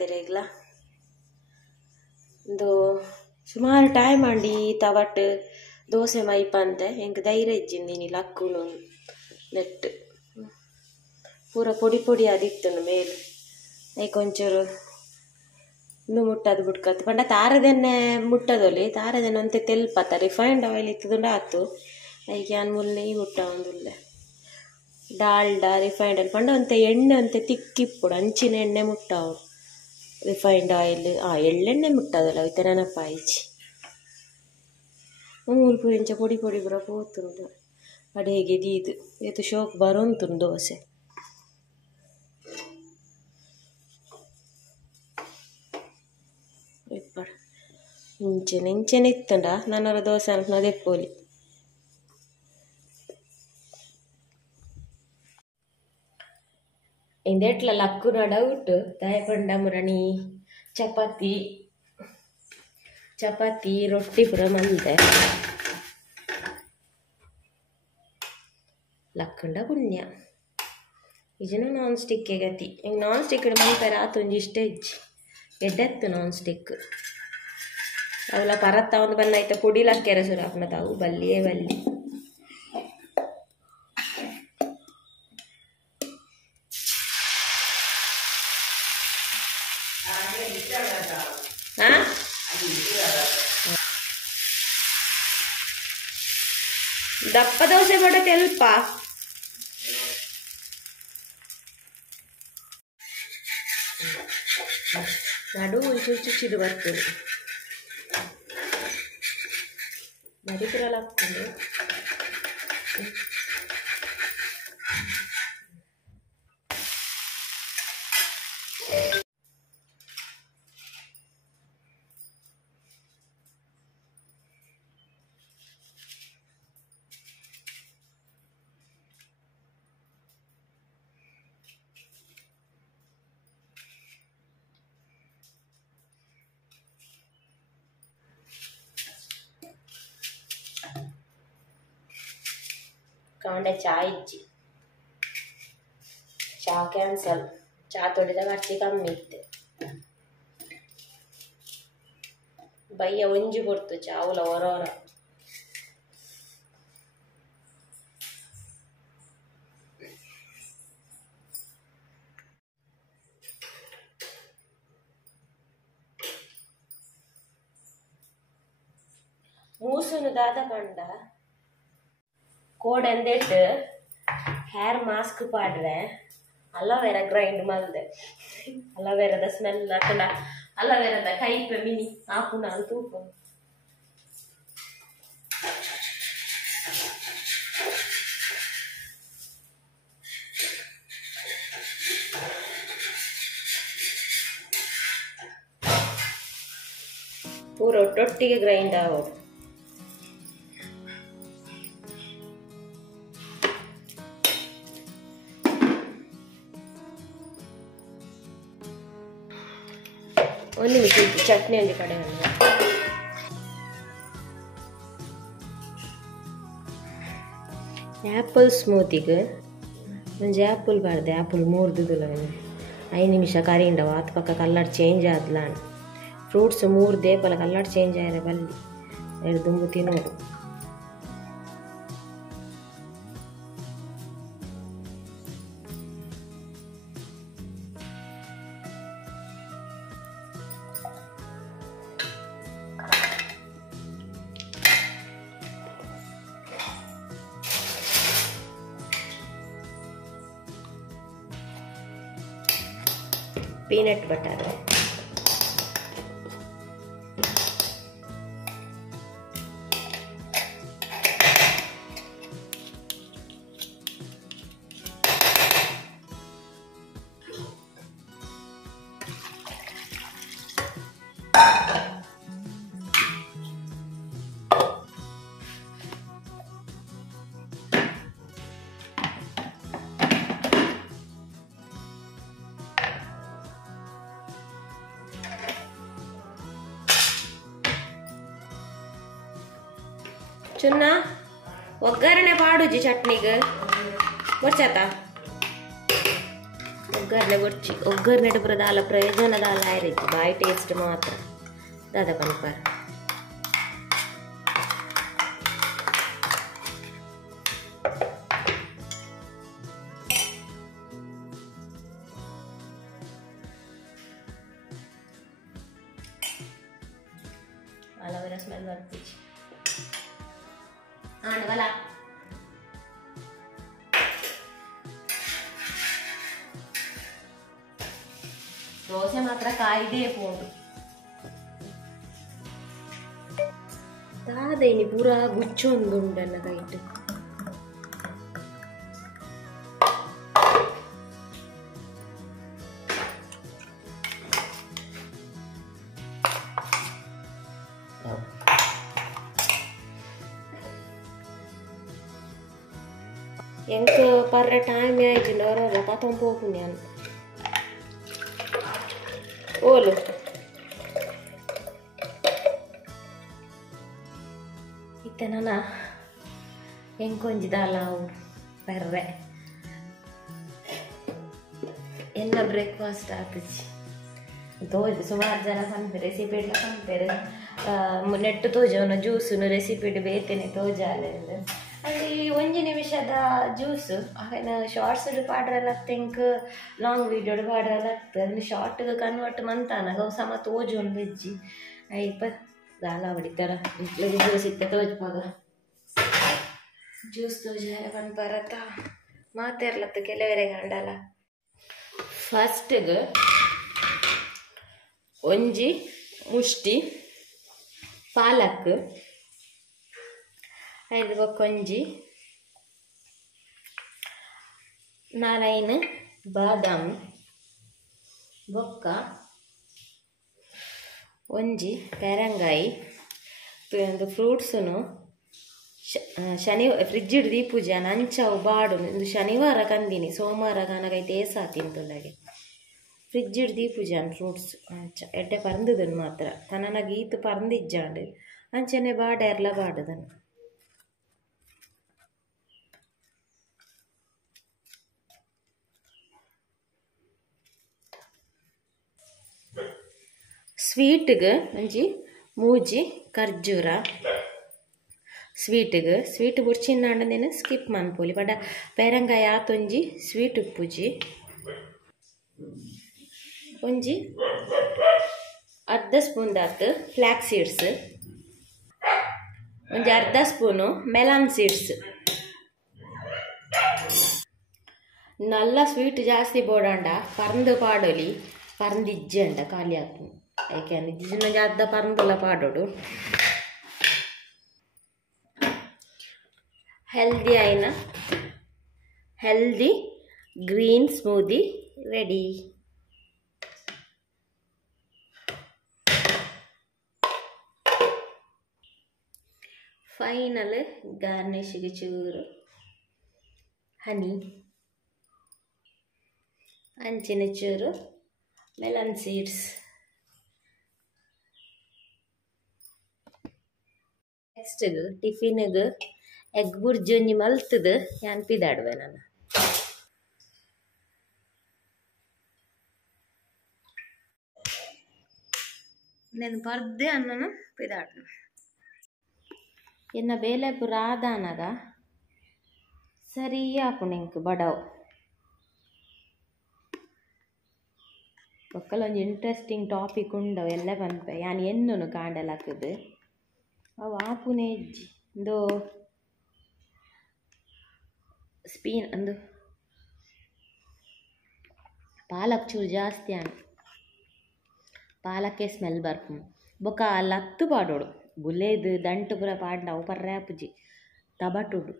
ಮಾಡ್ತೀರಾ ಈಗಲ ಒಂದು ಸುಮಾರು ಟೈಮ್ ಅಂಡಿ ತವಟ್ ದೋಸೆ ಮೈಪ ಅಂತೆ ಹೆಂಗೆ ಧೈರ್ಯ ಇಜ್ಜಿಂದಿನಿ ಲಕ್ಕುನು ನೆಟ್ ಪೂರ ಪೊಡಿ ಪೊಡಿ ಅದಿತ್ತು ಮೇಲೆ ಐ ಕೊಂಚೂರು ಇನ್ನು ಮುಟ್ಟದು ಬಿಡ್ಕತ್ತು ಪಂಡ ತಾರದೆನ್ನೆ ಮುಟ್ಟದೊಲಿ ತಾರದೆನ್ನೆ ಅಂತೆ ತೆಲ್ಪತ್ತ ರಿಫೈನ್ಡ್ ಆಯಿಲ್ ಇತ್ತದುಂಡ ಆತು ಐಗೆ ಅನ್ಮೂಲ್ ನೆಯ್ಯಿ ಮುಟ್ಟ ಒಂದುಲ್ಲೆ ಡಾಲ್ಡಾ ರಿಫೈನ್ಡ್ ಆಯಿಲ್ ಪಂಡ ಅಂತೆ ಎಣ್ಣೆ ಅಂತೆ ತಿಕ್ಕಿಪ್ಪುಡು ಅಂಚಿನ ಎಣ್ಣೆ ಮುಟ್ಟಾವು ರಿಫೈನ್ಡ್ ಆಯಿಲ್ ಎಳ್ಳೆಣ್ಣೆ ಮುಟ್ಟದಲ್ಲ ಇತ್ತೆ ನೆನಪಾಯಿಚಿ ಮೂರು ಇಂಚ ಪೊಡಿ ಪೊಡಿ ಬುರ ಪೋತುಂಡು ಅಡೇಗೆ ದೀದು ಏತು ಶೋಕ್ ಬರೋಂತುಂಡು ದೋಸೆ ಇಪ್ಪಡ ಇಂಚೆನೆ ಇತ್ತಂಡ ನನ್ನರ ದೋಸೆ ಅಂತ ದೆಪ್ಪೋಲಿ ಇಂದೆಟ್ಲ ಲಕ್ಕುನ ಡೌಟ್ ದಯಪಂಡ ಮುರಣಿ ಚಪಾತಿ ರೊಟ್ಟಿ ಪುರ ಮಂದೆ ಲಕ್ಕಂಡ ಪುಣ್ಯ ಇಜನ ನಾನ್ ಸ್ಟಿಕ್ ಗತಿ ಹಿಂಗೆ ನಾನ್ ಸ್ಟಿಕ್ ಮಂತಾರೆ ಆತೊಂಜಿ ಇಷ್ಟ ಇಜ್ಜಿ ಎಡ್ಡೆತ್ತು ನಾನ್ ಸ್ಟಿಕ್ ಅವಳ ಪರತ್ತ ಒಂದು ಬನ್ನಾಯ್ತ ಪುಡಿ ಲಕ್ಕೆರೆ ಸುರ ಅಪ್ಪನತಾವು ಬಲ್ಲಿಯೇ ಬಲ್ಲಿ ದಪ್ಪ ದೋಸೆ ಬಡ ತೆಲ್ಪ ನಡು ಚುಚ್ಚಿದು ಬರ್ತದೆ ಮರಿಪುರಲ್ಲ ಹಾಕ್ಕೊಂಡು ಕಾಂಡೆ ಚಾ ಇಜ್ಜಿ ಚಾ ಕ್ಯಾನ್ಸಲ್ ಚಾ ತೊಡಿದ ಖರ್ಚಿ ಕಮ್ಮಿ ಇತ್ತೆ ಬಯ್ಯ ಒಂಜಿ ಕೊಡ್ತು ಚಾವುಲ ಹೊರೋರ ಮೂಸುನು ದಾದ ಪಂಡ ಕೋಡ್ ಎಂದೇಟ್ ಹೇರ್ ಮಾಸ್ಕ್ ಪಾಡ್ರೆ ಅಲೋವೆರಾ ಗ್ರೈಂಡ್ ಮಲ್ದೆ ಅಲೋವೆರಾದ ಸ್ಮೆಲ್ ಅಕಲ ಅಲೋವೆರಾದ ಕೈಪೆ ಮಿನಿ ಆಪುನ ಅಂತ ಉಪ್ಪು ಪೂರ ಒಟ್ಟೊಟ್ಟಿಗೆ ಗ್ರೈಂಡ್ ಆಗೋದು ಒಂದು ನಿಮಿಷ ಚಟ್ನಿ ಅಂದಿ ಕಡೆ ಆ್ಯಪಲ್ ಸ್ಮೂತಿಗೆ ಒಂಜಿ ಆ್ಯಪಲ್ ಬಾರ್ದೆ ಆ್ಯಪಲ್ ಮೂರ್ದುದಿಲ್ಲ 5 ನಿಮಿಷ ಕರಿಂಡವ ಆತ ಪಕ್ಕ ಕಲ್ಲರ್ ಚೇಂಜ್ ಆದ್ಲ ಫ್ರೂಟ್ಸ್ 3 ದೇಪಲ ಕಲ್ಲರ್ ಚೇಂಜ್ ಆಯ್ರೆ ಬಲ್ಲಿ ಎರಡು ದುಂಬು ತಿನ್ನೋದು ಪೀನಟ್ ಬಟರ್ ಚುನ್ನ ಒಗ್ಗರಣೆ ಪಾಡುಜಿ ಚಟ್ನಿಗೆ ಬರ್ಚಾತ ಒಗ್ಗರಣೆ ಬೊಡ್ಚಿ ಒಗ್ಗರಣೆ ಬರೋದಾಲ ಪ್ರಯೋಜನದಾಲ ಆಯ್ತು ಬಾಯಿ ಟೇಸ್ಟ್ ಮಾತ್ರ ದಾದ ಪನ್ಪರ್ ಅಲವೇರ ಸ್ಮೆಲ್ ಬರ್ತಿಚ್ಚಿ ಬಲ ದೋಸೆ ಮಾತ್ರ ಕಾಯ್ದೇ ಪೋಂಡು ದಾದೇನಿ ಪೂರಾ ಗುಚ್ಚೊಂದುಂಡನ್ನ ಕೈಟ್ ಎಂಕ್ ಪರ್ರೆ ಟೈಮ್ ಆಯ್ತು ಅವರೆಲ್ಲ ಕತ್ತೊಂದು ಹೋಗು ನಾನು ಓಲು ಇತ್ತ ನನ್ನ ಎಂಕೊಂಜಿದಲ್ಲ ಅವು ಪರ್ರೆ ಎಲ್ಲ ಬ್ರೇಕ್ಫಾಸ್ಟ್ ಆತಿಚ್ಚಿ ತೋಜು ಸುಮಾರು ಜನ ಪನ್ಪೆರೆ ರೆಸಿಪಿ ಎಲ್ಲ ಪನ್ಪೆರೆ ನೆಟ್ಟು ತೋಜವನ ಜ್ಯೂಸು ರೆಸಿಪಿ ಬೇತೇನೆ ತೋಜಾಲೆ ಅಲ್ಲಿ 1 ನಿಮಿಷದ ಜ್ಯೂಸ್ ಶಾರ್ಟ್ಸ್ ಪಾಡ್ರೆಲ್ಲ ತೆಂಕ್ ಲಾಂಗ್ ವೀಡಿಯೋ ಪಾಡ್ರೆಲ್ಲ ಆಗ್ತದೆ ಶಾರ್ಟ್ಗೆ ಕನ್ವರ್ಟ್ ಮಂತಾನ ಗೌ ಸಮ ತೋಜು ಒಂದು ಬೆಜ್ಜಿ ಐಪ ದಾಲ ಹೊಡಿತಾರ ಜ್ಯೂಸ್ ಇತ್ತ ತೋಜ್ಪಾಗ ಜ್ಯೂಸ್ ತೋಜ ಬಂದು ಬರತ್ತ ಮಾತಾಡ್ಲತ್ತ ಕೆಲವರೆ ಗಂಡಲ್ಲ ಫಸ್ಟ್ಗೆ ಒಂಜಿ ಮುಷ್ಟಿ ಪಾಲಕ್ ಐದು ಬೊಕ್ಕೊಂಜಿ 4 ಬಾದಾಮ್ ಬೊಕ್ಕ ಒಂಜಿ ಪೆರಂಗಾಯಿ ಒಂದು ಫ್ರೂಟ್ಸನು ಫ್ರಿಡ್ಜ್ ಹಿಡ್ದು ದೀಪೂಜೆ ಅಂಚವು ಬಾಡು ಒಂದು ಶನಿವಾರ ಕಂದಿನಿ ಸೋಮವಾರ ಕನಗೈತೆ ಏಸಾ ತಿಂತದಾಗೆ ಫ್ರಿಡ್ಜ್ ಹಿಡ್ದು ದೀಪೂಜೆ ಅನ್ ಫ್ರೂಟ್ಸ್ ಅಂಚ ಎಡ್ಡೆ ಪರಂದದನ್ನು ಮಾತ್ರ ತನನ ಗೀತು ಪರಂದಿಜ್ಜಾಂಡು ಅಂಚನೆ ಬಾಡೆರ್ಲ ಬಾಡದನು ಸ್ವೀಟ್ಗೆ ಒಂಜಿ ಮೂಜಿ ಖರ್ಜೂರ ಸ್ವೀಟ್ ಬುಡ್ಚಿನ್ನಾಂಡನೇನು ಸ್ಕಿಪ್ ಮನ್ಪೋಲಿ ಬಡ ಪೇರಂಗಾಯಿ ಆತೊಂಜಿ ಸ್ವೀಟ್ ಉಪ್ಪುಜಿ ಒಂಜಿ ಅರ್ಧ ಸ್ಪೂನ್ ದಾತ್ ಫ್ಲಾಕ್ ಸೀಡ್ಸ್ ಒಂಜಿ ಅರ್ಧ ಸ್ಪೂನು ಮೆಲಾನ್ ಸೀಡ್ಸ್ ನಲ್ಲ ಸ್ವೀಟ್ ಜಾಸ್ತಿ ಬೋಡಾಂಡ ಪರಂದು ಪಾಡೋಲಿ ಪರಂದಿಜ್ಜಂಡ ಖಾಲಿ ಆಗ್ತು ಯಾಕೆ ಇಜ್ಜಿನ ಅರ್ಧ ಪರಂದೆಲ್ಲ ಪಾಡೋಡು healthy green smoothie ready final ಗಾರ್ನಿಷ್ಗೆ ಚೂರು ಹನಿ ಅಂಚಿನ ಚೂರು ಮೆಲನ್ ಸೀಡ್ಸ್ ನೆಕ್ಸ್ಟ್ಗೆ ಟಿಫಿನ್ಗೆ ಎಗ್ ಬುರ್ಜಿ ಒಂಜಿ ಮಲ್ತದು ಪಿದಾಡುವೆ ನಾನು ಬರ್ದೆ ಅನ್ನನು ಪಿದಾಡು ಎನ್ನ ಬೇಲೆ ಪುರ ಆದಾನಾಗ ಸರಿ ಹಾಕೊಂಡು ಎಂಕ್ ಬಡವು ಒಕ್ಕಲೊಂದು ಇಂಟ್ರೆಸ್ಟಿಂಗ್ ಟಾಪಿಕ್ ಉಂಡವು ಎಲ್ಲ ಬಂದ್ಪೆ ಯಾನು ಎನ್ನು ಕಾಂಡಲಾಕದು ಅವು ಆಪುನೆ ಇಜ್ಜಿ ಒಂದು ಸ್ಪೀನ್ ಒಂದು ಪಾಲಕ್ ಚೂರು ಜಾಸ್ತಿ ಆಣ್ ಪಾಲಕ್ಕೆ ಸ್ಮೆಲ್ ಬರ್ಪು ಬೊಕ್ಕ ಲತ್ತು ಪಾಡೋಡು ಗುಲೇದು ದಂಟು ಪುರ ಪಾಡ್ನ ಅವು ಪರ್ರ್ಯಾಪುಜಿ ತಬಟುಡು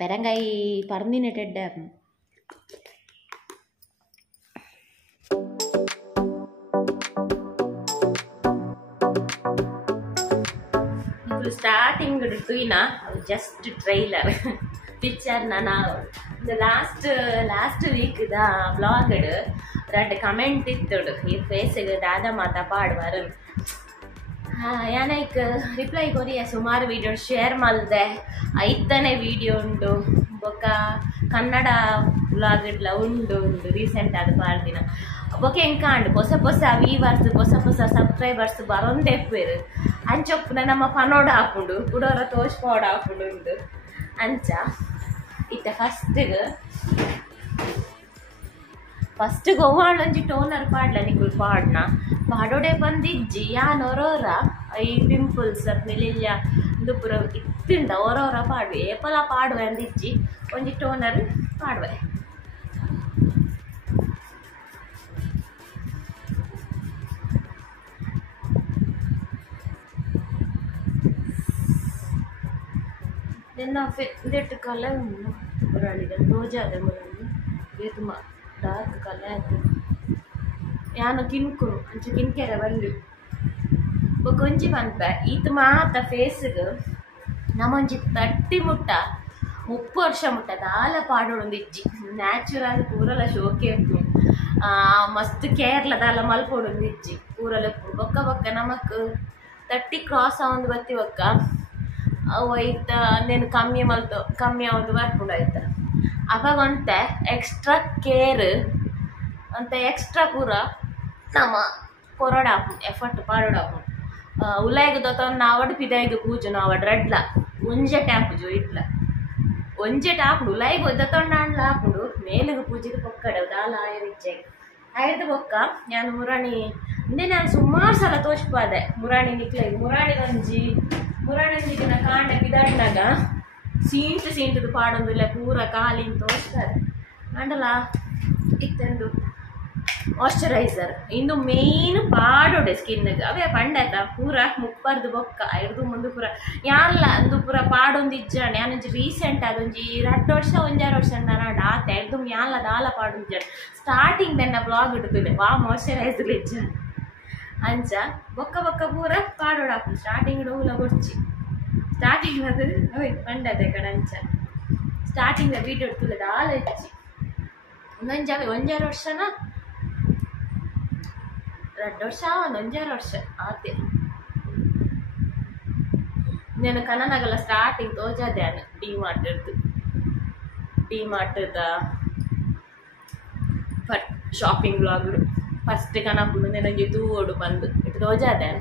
ಪೆರಂಗಾಯಿ ಪರ್ದಿನ ಟೆಡ್ಡೆ ಸ್ಟಾರ್ಟಿಂಗ್ ತುಯಿನ ಜಸ್ಟ್ ಟ್ರೈಲರ್ ಪಿಕ್ಚರ್ ನಾವು ಲಾಸ್ಟ್ ವೀಕ್ ಬ್ಲಾಗ್ ಎರಡು ಕಮೆಂಟ್ ಇತ್ತೋಡು ಈ ಫೇಸ್ಗೆ ದಾದ ಮಾತಾ ಪಾಡುವಾರು ಯಾನೈಕ್ ರಿಪ್ಲೈ ಕೊರಿಯ ಸುಮಾರು ವಿಡಿಯೋ ಶೇರ್ ಮಲ್ದೆ ಐತನೇ ವಿಡಿಯೋ ಉಂಡು ಬೊಕ್ಕ ಕನ್ನಡ ವ್ಲಾಗ್ಲ ಉಂಡು ರೀಸೆಂಟ್ ಆದ ಪಾಡ್ದಿನ ಬೊಕ ಎಂಕಾಂಡು ಹೊಸ ಹೊಸ ವೀವರ್ಸ್ ಹೊಸ ಸಬ್ಸ್ಕ್ರೈಬರ್ಸ್ ಬರೋಂದೇ ಪೇರು ಅಂಚೊಪ್ಪುನ ನಮ್ಮ ಪನೋಡ ಹಾಪುಂಡು ಕುಡೋರ ತೋಷ್ಪಾಡ ಹಾಪುಂಡು ಉಂಡು ಅಂಚ ಇತ್ತ ಫಸ್ಟ್ ಗೋವಾಳಂಜಿ ಟೋನರ್ ಪಾಡ್ಲ ನಿಗುಲ್ ಪಾಡ್ನ ಪಾಡೋಡೆ ಬಂದಿಜ್ಜಿ ಯಾನ್ ಒರೋರ ಈ ಪಿಂಪಲ್ಸ್ ಮಿಲಿಲ್ಯ ದುಪುರ ಇತ್ತಿಂದ ಒರೋರ ಪಾಡ್ವೆ ಏಪಲ ಪಾಡ್ವೆ ಅಂದಿಜ್ಜಿ ಒಂಜಿ ಟೋನರ್ ಪಾಡ್ವೆ ಇದೆಟ್ಟು ಕಲೆ ಉಂಡು ಮುರಳಿದ ತೋಜಾದೆ ಮುರಳಿ ಬೇತುಮ ಡಾರ್ಕ್ ಕಲೆ ಆಯ್ತು ಯಾನು ಕಿನ್ಕುನು ಅಂಚೆ ಕಿನ್ಕೆರೆ ಬಂದು ಕೊಂಚಿ ಬಂತ ಇದು ಮಾತ ಫೇಸ್ಗೆ ನಮ್ಮೊಂಜಿ 30 ಮುಟ್ಟ 30 ವರ್ಷ ಮುಟ್ಟ ದಾಲ ಪಾಡೋಡು ಇಜ್ಜಿ ನ್ಯಾಚುರಲ್ ಪೂರಲ ಶೋಕೆ ಉಂಟು ಮಸ್ತ್ ಕೇರ್ಲ ದಾಲ ಮಲ್ಪೋಡು ಇಜ್ಜಿ ಪೂರಲ ಬೊಕ್ಕ ಬೊಕ್ಕ ನಮಕ್ 30 ಕ್ರಾಸ್ ಆವೊಂದು ಬತ್ತಿ ಬೊಕ್ಕ ಹೋಯ್ತ నేను ಕಮ್ಮಿ ಆವೊಂದು ಬರ್ಪುಂಡು ಆಯ್ತ ಅವಾಗ ಅಂತೆ ಎಕ್ಸ್ಟ್ರಾ ಕೇರ್ ಅಂತ ಎಕ್ಸ್ಟ್ರಾ ಪೂರ ನಮ್ಮ ಕೊರಡಾಪು ಎಫರ್ಟ್ ಪಾಡೋಡಾಪು ಉಲಾಯಿಗೆ ದೊತ್ತವನ್ನ ನಾವಡು ಪಿದಾಯಿಗೆ ಪೂಜು ನಾವಡು ರಡ್ಲ ಒಂಜೆ ಟ್ಯಾಪುಜು ಇಟ್ಲ ಒಂಜೆ ಟಾಪುಡು ಉಲಾಯಿಗೆ ದೊತ್ತವನ್ನ ಆಂಡ್ಲ ಹಾಪುಡು ಮೇಲಿಗೆ ಪೂಜೆಗೆ ಪೊಕ್ಕಡೆ ದಾಲ ಆಯರಿಜ್ಜೆ ಆಯ್ದು ಬೊಕ್ಕ ನಾನು ಮುರಾಣಿ ಇಂದೇ ನಾನು ಸುಮಾರು ಸಲ ತೋಚ್ಪಾದೆ ಮುರಾಣಿ ನಿಕ್ಲೈದು ಮುರಾಣಿನ ಕಾಂಡ ಪಿದಾಡಿನಾಗ ಸೀಂಟದು ಪಾಡೊಂದಿಲ್ಲ ಪೂರ ಕಾಲಿನ ತೋಚ್ತಾರೆ ಅಂಡಲ ಇತ್ತಂದು ಮಾಯ್ಚರೈಸರ್ ಇಂದು ಮೇನ್ ಪಾಡೋಡೆ ಸ್ಕಿನ್ಗೆ ಅವೇ ಪಂಡತ ಪೂರ ಮುಪ್ಪರ್ದು ಬೊಕ್ಕ ಐದು ಮುಂದೆ ಪೂರ ಯಾನ್ಲ ಅಂದು ಪೂರ ಪಾಡೊಂದು ಇಜ್ಜಾಣೆ ಯಾನೊಂಜಿ ರೀಸೆಂಟ್ ಅದೊಂಜಿ 2 ವರ್ಷ 1 ವರ್ಷ ನಾಡು ಆತ ಐದು ಯಾನ್ಲ ದಾಲ ಪಾಡು ಇಜ್ಜಾಣೆ ಸ್ಟಾರ್ಟಿಂಗ್ ನನ್ನ ಬ್ಲಾಗ್ ಇಡ್ತದೆ ವಾ ಮಾಯ್ಚರೈಸರ್ ಇಜ್ಜಾಣೆ ಅಂಚ ಬೊಕ್ಕ ಬೊಕ್ಕ ಪೂರ ಪಾಡೋಡಾಪು ಸ್ಟಾರ್ಟಿಂಗ್ ಹೂಲ ಕೊಡ್ಚಿ ಸ್ಟಾರ್ಟಿಂಗ್ ಅದು ಪಂಡತೆ ಕಡೆ ಅಂಚ ಸ್ಟಾರ್ಟಿಂಗ್ ವೀಡಿಯೋ ಇಡ್ತದೆ ದಾಲ ಇಜ್ಜಿ ಒಂದೊಂಜಾವೆ 1 ವರ್ಷನ 2 ವರ್ಷ 1 ವರ್ಷ ಆತೆ నేను ಕನ್ನಡಗಲ ಸ್ಟಾರ್ಟಿಂಗ್ ತೋಜಾದ್ಯಾನ ಡಿ ಮಾರ್ಟ್ದ ಶಾಪಿಂಗ್ ಬ್ಲಾಗ್ ಫಸ್ಟ್ ಕನಪುಡು ನನಗೆ ತೂವೋಡು ಬಂದು ಇಟ್ಟು ತೋಜಾದ್ಯಾನ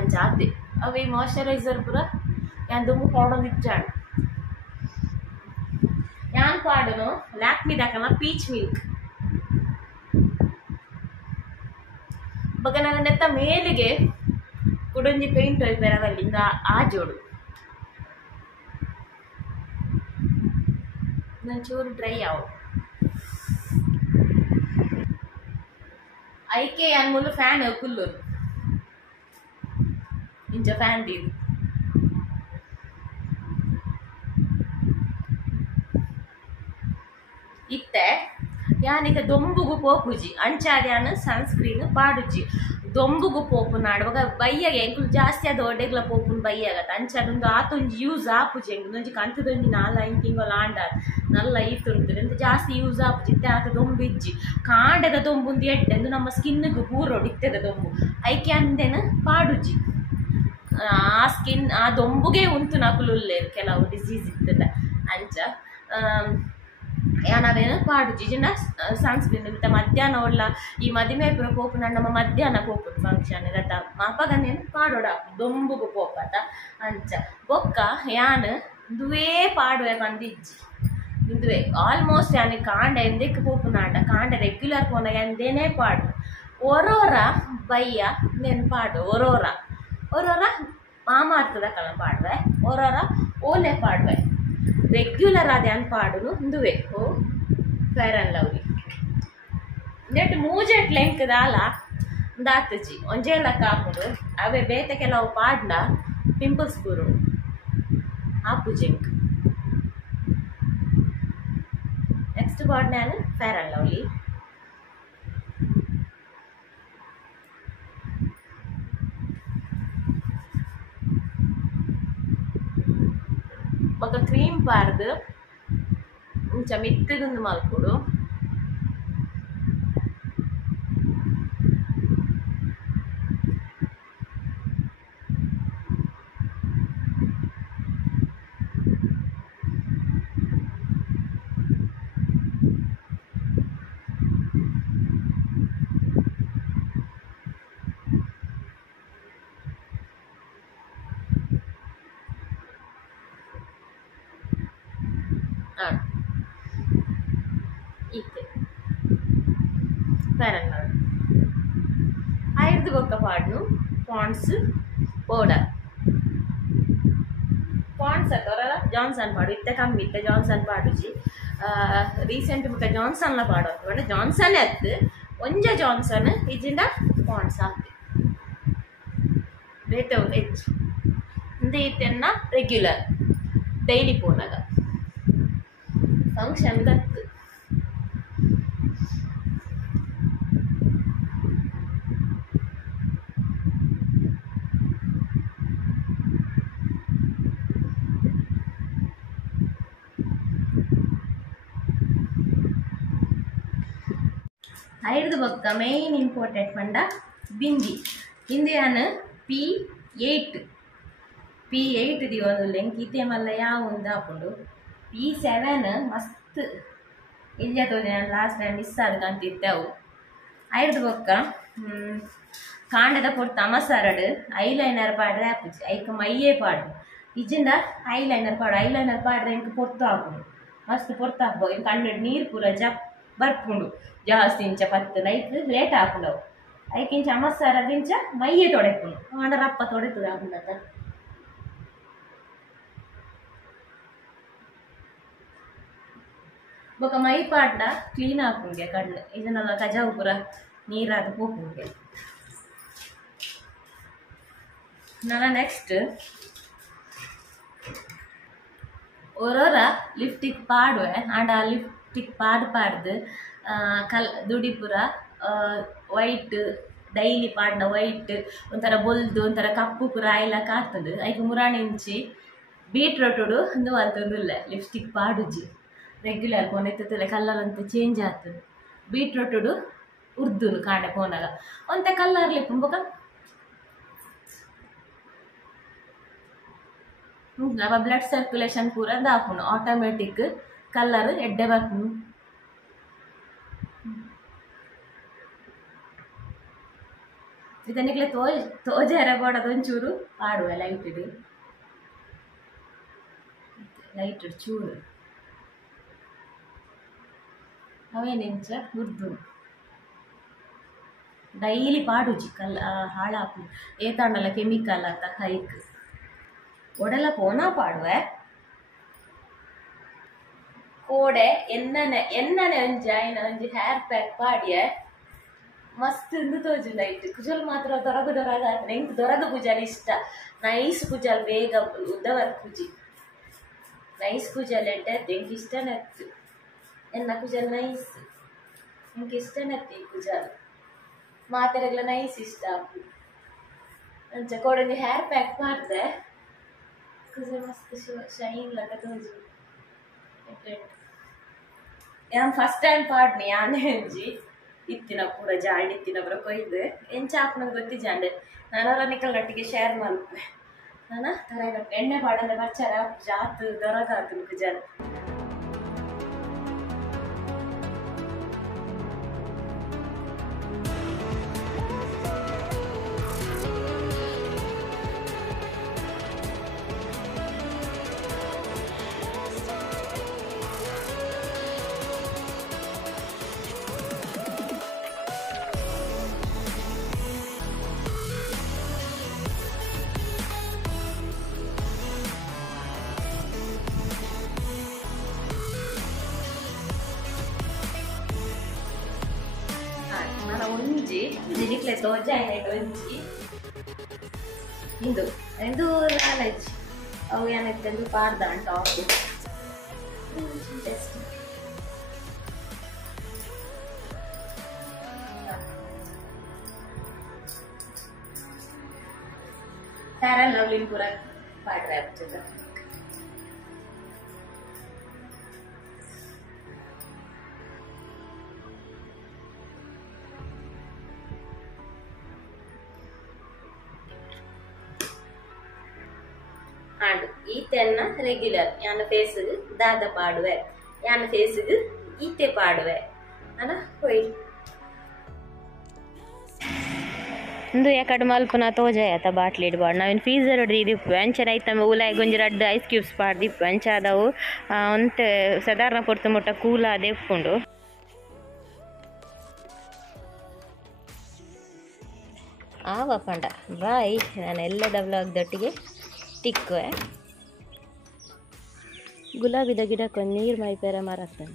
ಅಂಚಾತೆ ಅವು ಮಾಯ್ಚರೈಸರ್ ಪೂರ ಯಾನ್ ದುಮ್ಮು ಪಾಡೊಂದು ಇಜ್ಜಾಣ ಯಾನ್ ಪಾಡುನು ಲ್ಯಾಕ್ಮಿ ದಾಕನ ಪೀಚ್ ಮಿಲ್ಕ್ ಬೊಕ ನನ್ನ ನೆತ್ತ ಮೇಲಿಗೆ ಕುಡೊಂಜಿ ಪೇಂಟ್ ಒಯ್ಪೆರವಲ್ಲಿಂದ ಆ ಜೋಡು ಚೂರು ಡ್ರೈ ಆವು ಐಕೆ ಯಾನ್ ಮುಲ್ಲು ಫ್ಯಾನ್ ಕುಲ್ಲು ಇಂಚ ಫ್ಯಾನ್ ತೀರು ಇತ್ತೆ ಯಾನಿಕ ದೊಂಬುಗು ಪೋಪುಜಿ ಅಂಚಾದ್ಯಾನ ಸನ್ಸ್ಕ್ರೀನ್ ಪಾಡುಜಿ ದೊಂಬುಗು ಪೋಪು ನಾಡುವಾಗ ಬೈಯಾಗ ಎಂಕುಲು ಜಾಸ್ತಿ ಅದು ಒಡೆಗ್ಲ ಪೋಪುನ್ ಬೈಯಾಗತ್ತ ಅಂಚಾದೊಂದು ಆತೊಂಜಿ ಯೂಸ್ ಆಪುಜಿ ಎಂಕುದೊಂಜಿ ಕಂತದೊಂಜಿ 4-5 ತಿಂಗಳು ಆಂಡ ನಲ್ಲ ಈತುಂಟು ಎಂತ ಜಾಸ್ತಿ ಯೂಸ್ ಆಪುಜಿ ಇತ್ತೆ ಆತ ದೊಂಬು ಇಜ್ಜಿ ಕಾಂಡದ ದೊಂಬುಂದು ಎಡ್ಡೆಂದು ನಮ್ಮ ಸ್ಕಿನ್ನಿಗೆ ಪೂರೋಡು ಇತ್ತೆದ ದೊಂಬು ಐಕೆ ಅಂದೇನ ಪಾಡುಜಿ ಆ ಸ್ಕಿನ್ ಆ ದೊಂಬುಗೆ ಉಂಟು ನಕುಲುಲ್ಲೇರು ಕೆಲವು ಡಿಸೀಸ್ ಇರ್ತದೆ ಅಂಚ ಯಾನಾವೇನು ಪಾಡುಜಿ ಜಿನ ಸನ್ಸ್ಕ್ರೀನ್ ಇಂತ ಮಧ್ಯಾಹ್ನ ಒಳ್ಳ ಈ ಮದುವೆ ಪುರ ಪೋಪುನ ನಮ್ಮ ಮಧ್ಯಾಹ್ನ ಪೋಪುದು ಫಂಕ್ಷನ್ ರಥ ಮಾಪಗನೇನು ಪಾಡೋಡ ದೊಂಬುಗು ಪೋಪತ ಅಂಚ ಬೊಕ್ಕ ಯಾನ್ ದುವೇ ಪಾಡುವೆ ಬಂದಿಜ್ಜಿ ಇಂದುವೆ ಆಲ್ಮೋಸ್ಟ್ ಯಾನ್ ಕಾಂಡ ಎಂದಕ್ಕೆ ಪೋಪುನಾಂಡ ಕಾಂಡ ರೆಗ್ಯುಲರ್ ಪೋನ ಎಂದೇನೇ ಪಾಡು ಒರೋರ ಬಯ್ಯ ನೆನ್ ಪಾಡು ಒರೋರ ಮಾಮಾರ್ತದ ಕಲ ಪಾಡುವೆ ಒರೋರ ಓಲೆ ಪಾಡುವೆ ರೆಗ್ಯುಲರ್ ಆದ ಯಾನ್ ಪಾಡುನು ಇಂದುವೆ ಓ ಫೇರ್ ಆ್ಯಂಡ್ ಲವ್ಲಿ ನೆಟ್ ಮೂಜೆಟ್ ಲೆಂಕ್ ದಾಲ ದಾತಜಿ ಒಂಜೇಲ ಕಾಪುಡು ಅವೇ ಬೇತೆ ಕೆಲವು ಪಾಡ್ಲ ಪಿಂಪಲ್ಸ್ ಪೂರು ಆಪುಜೆಂಕ್ ನೆಕ್ಸ್ಟ್ ಪಾಡ್ ನಾನು ಫೇರ್ ಆ್ಯಂಡ್ ಲವ್ಲಿ ఒక క్రీమ్ పార్దు కొంచెం మెత్తగుంది మల్పుడు ಈತೆ ಪೆರನ್ನೋಡು ಐದು ಬೊಕ್ಕ ಪಾಡ್ನು ಪಾಂಡ್ಸ್ ಪೌಡರ್ ಪಾಂಡ್ಸ್ ಅತ್ತವರ ಜಾನ್ಸನ್ ಪಾಡು ಇತ್ತೆ ಕಮ್ಮಿ ಇತ್ತೆ ಜಾನ್ಸನ್ ಪಾಡುಜಿ ರೀಸೆಂಟ್ ಮುಟ್ಟ ಜಾನ್ಸನ್ಲ ಪಾಡು ಜಾನ್ಸನ್ ಅತ್ತು ಒಂಜ ಜಾನ್ಸನ್ ಇಜಿಂದ ಪಾಂಡ್ಸ್ ಹಾಕ್ತಿ ಬೇತವು ಹೆಚ್ಚು ಇಂದ ಇತ್ತೆನ್ನ ರೆಗ್ಯುಲರ್ ಡೈಲಿ ಪೋನಾಗ ಫಂಕ್ಷನ್ ಗತ್ತು ಐದು ಬೊಕ್ಕ ಮೇನ್ ಇಂಪಾರ್ಟೆಂಟ್ ಪಂಡ ಬಿಂದಿ ಹಿಂದಿಯಾನ P8 ದಿವಸ ಲೆಂಕಿತೆ ಮಲ್ಲ ಯಾವ ಒಂದು ಹಾಕೊಂಡು P7 ಮಸ್ತ್ ಇಲ್ಲ ತೋಜ ನಾನು ಲಾಸ್ಟ್ ಟೈಮ್ ಮಿಸ್ ಆದ್ಕಂತಿದ್ದೆವು ಐದು ಬೊಕ್ಕ ಕಾಂಡದ ಪೊಟ್ಟು ತಮಸರಡು ಐಲೈನರ್ ಪಾಡ್ರೆ ಹಾಪುಜಿ ಐಕ ಮೈಯೇ ಪಾಡು ಇಜಿಂದ ಐಲೈನರ್ ಪಾಡ್ರೆ ಇಂಕ ಪೊರ್ತು ಹಾಕೊಂಡು ಮಸ್ತ್ ಪೊರ್ತು ಹಾಕ್ಬೋದು ಇನ್ನು ಕಣ್ಣು ನೀರು ಪೂರ ಬರ್ಪುಂಡು ಜಾಸ್ತಿ ಇಂಚ ಪತ್ತು ನೈಟ್ ಲೇಟ್ ಹಾಕೊಂಡವು ಐಕಿಂಚ ಅಮಸ್ಸಾರದಿಂಚ ಮೈಯೇ ತೊಡೆಪುಂಡು ಆಂಡ ರಪ್ಪ ತೊಡೆತದ ಹಾಕೊಂಡತ್ತ ಬೊಕ ಮೈ ಪಾಡ್ನ ಕ್ಲೀನ್ ಹಾಕುಂಗೆ ಕಣ್ಣು ಇದನ್ನೆಲ್ಲ ಕಜಾವು ಪೂರ ನೀರಾದ ಹೋಗುಂಗೆ ನಾನು ನೆಕ್ಸ್ಟ್ ಒರೋರ ಲಿಫ್ಟಿಗೆ ಪಾಡುವೆ ಆಂಡ ಆ ಲಿಫ್ಟಿಗೆ ಪಾಡ್ದು ದುಡಿಪುರ ವೈಟ್ ಡೈಲಿ ಪಾಡ್ನ ವೈಟ್ ಒಂಥರ ಬೊಲ್ದು ಒಂಥರ ಕಪ್ಪು ಪುರ ಆಯ್ಲ ಕಾರ್ತದೆ ಐದು ಮುರಾಣಿ ಇಂಚಿ ಬೀಟ್ರೋಟುಡು ಒಂದು ಅಲ್ತೊಂದುಲ್ಲ ಲಿಪ್ಸ್ಟಿಕ್ ಪಾಡುಜಿ ರೆಗ್ಯುಲರ್ ಪೋನ್ ಎತ್ತಲೆ ಕಲರ್ ಅಂತ ಚೇಂಜ್ ಆಗ್ತದೆ ಬೀಟ್ರೋಟುಡು ಉರ್ದುನು ಕಾಂಡೆ ಪೋನಾಗ ಒಂತ ಕಲರ್ ಲಿಪ್ ಬೊಕ ನಮ್ಮ ಬ್ಲಡ್ ಸರ್ಕ್ಯುಲೇಷನ್ ಪೂರ ದಾಪುನು ಆಟೋಮೆಟಿಕ್ ಕಲರ್ ಎಡ್ಡೆ ಬರ್ಪುನು ಇದನ್ನಿಗ್ಲೆ ತೋಜಾರ ಬೋಡದೊಂಚೂರು ಪಾಡುವೆ ಲೈಟ್ ಚೂರು ಅವೇನಿಂಚ ಉರ್ದು ಡೈಲಿ ಪಾಡುಜಿ ಹಾಳಾಪು ಏತಾಂಡಲ ಕೆಮಿಕಲ್ ಆತ ಹೈಕ್ ಒಡೆಲ್ಲ ಪೋನಾ ಪಾಡುವೆ ಕೋಡೆ ಎನ್ನನೆ ಒಂಜಿ ಹೇರ್ ಪ್ಯಾಕ್ ಪಾಡಿಯೆ ಮಸ್ತ್ ತೋಜು ಲೈಟ್ ಕುಜಲ್ ಮಾತ್ರ ದೊರಗ ಎಂಕ್ ದೊರಗ ಕುಜಲ್ ಇಷ್ಟ ನೈಸ್ ಕುಜಲ್ ಬೇಗ ಉದ್ದವರ್ ಕುಜಿ ನೈಸ್ ಕುಜಲ್ ಎಡ್ಡೆ ಎಂಕ್ ಇಷ್ಟನೆತ್ತು ಎನ್ನ ಕುಜಲ್ ನೈಸ್ ಎಂಕ್ ಇಷ್ಟನೆತ್ತಿ ಕುಜಲ್ ಮಾತೆರೆಗ್ಲ ನೈಸ್ ಇಷ್ಟ ಆಪು ಅಂಚ ಕೋಡೊಂದು ಹೇರ್ ಪ್ಯಾಕ್ ಮಾಡ್ದೆ ಕುಜಲ್ ಮಸ್ತ್ ಶೈನ್ ಲಕ ತೋಜು ಯಾನ್ ಫಸ್ಟ್ ಟೈಮ್ ಪಾಡ್ನಿ ಯಾನೆ ಒಂಜಿ ಇತ್ತಿನ ಪೂರ ಜಾಂಡ್ ಇತ್ತಿನ ಪೂರ ಕೊಯ್ದು ಎಂಚ ಹಾಕ್ನದು ಗೊತ್ತಿಜಾಂಡೆ ನಾನು ಅವರ ನಿಕ್ಕಲ್ನೊಟ್ಟಿಗೆ ಶೇರ್ ಮಾಡ್ತೆ ನಾನು ತರ ಎಣ್ಣೆ ಪಾಡಂದ್ರೆ ಬರ್ಚಾರ ಜಾತ್ ದೊರಗಾತು ಕುಜಲ್ ಒಂಜಿ ಜಿಡಿಕ್ಲೆ ತೋಜಾಯಿನ ಒಂಜಿ ಇಂದು ಎಂದು ನಾಲೆಜ್ ಅವು ಏನಕ್ಕೆಂದು ಪಾಡ್ದ ಟಾಪ್ ಫೇರ್ ಅಂಡ್ ಲವ್ಲಿ ಪೂರ ಪಾಡ್ರೆ ಆಗ್ತದೆ ಈತೆನ್ನ ರೆಗ್ಯುಲರ್ ಯಾನ ಫೇಸ್ಗೆ ದಾದ ಪಾಡುವೆ ಯಾನ ಫೇಸ್ಗೆ ಈತೆ ಪಾಡುವೆ ಅನ ಹೋಯ್ ಇಂದು ಯಾಕಡೆ ಮಲ್ಪನ ತೋಜಾಯತ ಬಾಟ್ಲಿ ಇಡ್ಬಾರ್ದು ನಾವೇನು ಫೀಸರ್ ಹೊಡೆದಿದ್ದು ಅಂಚನೆ ಐತಮ್ಮ ಉಲಾಯಿ ಗೊಂಜಿ ರಡ್ಡು ಐಸ್ ಕ್ಯೂಬ್ಸ್ ಪಾಡ್ದಿಪ್ಪು ಅಂಚ ಅದಾವು ಒಂತ ಸಾಧಾರಣ ಪೊರ್ತು ಮುಟ್ಟ ಕೂಲ ಅದೇ ಉಪ್ಪುಂಡು. ಆವ ಪಂಡ ಬಾಯ್ ನಾನು ಎಲ್ಲದ ಬ್ಲಾಗ್ದೊಟ್ಟಿಗೆ ತಿಕ್ಕುವೆ. ಗುಲಾಬಿದ ಗಿಡಕ್ಕೊಂದು ನೀರು ಮೈಪೇರ ಮಾರಾಕ್ತಾನೆ.